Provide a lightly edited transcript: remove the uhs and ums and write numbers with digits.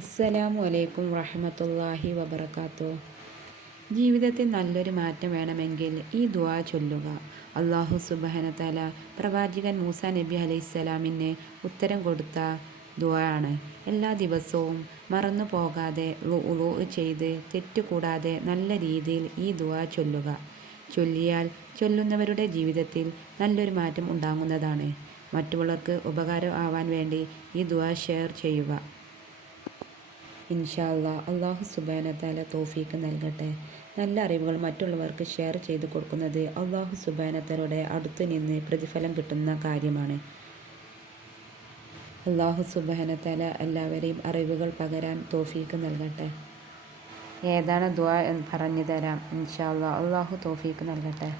അസ്സലാമു അലൈക്കും വറഹ്മത്തുള്ളാഹി വബറകാതുഹു. ജീവിതത്തിൽ നല്ലൊരു മാറ്റം വേണമെങ്കിൽ ഈ ദുആ ചൊല്ലുക. അല്ലാഹു സുബ്ഹാനഹു തആല പ്രവാചകൻ മൂസാ നബി അലൈഹിസ്സലാമിന് ഉത്തരം കൊടുത്ത ദുആയാണ്. എല്ലാ ദിവസവും മറന്നു പോകാതെ വുളൂ ചെയ്ത് തെറ്റുകൂടാതെ നല്ല രീതിയിൽ ഈ ദുആ ചൊല്ലുക. ചൊല്ലിയാൽ ചൊല്ലുന്നവരുടെ ജീവിതത്തിൽ നല്ലൊരു മാറ്റം ഉണ്ടാകുന്നതാണ്. മറ്റുള്ളവർക്ക് ഉപകാരം ആവാൻ വേണ്ടി ഈ ദുആ ഷെയർ ചെയ്യുക. ഇൻഷാ അല്ലാഹ്. അല്ലാഹു സുബ്ഹാനഹു തആല തൗഫീഖ് നൽകട്ടെ. നല്ല അറിവുകൾ മറ്റുള്ളവർക്ക് ഷെയർ ചെയ്തു കൊടുക്കുന്നത് അല്ലാഹു സുബ്ഹാനഹു തആലയുടെ അടുത്തു നിന്ന് പ്രതിഫലം കിട്ടുന്ന കാര്യമാണ്. അല്ലാഹു സുബ്ഹാനഹു തആല എല്ലാവരെയും അറിവുകൾ പകരാൻ തൗഫീഖ് നൽകട്ടെ. ഏതാണ് ദുആ എന്ന് പറഞ്ഞു തരാം ഇൻഷാ അല്ലാഹ്. അല്ലാഹു തൗഫീഖ് നൽകട്ടെ.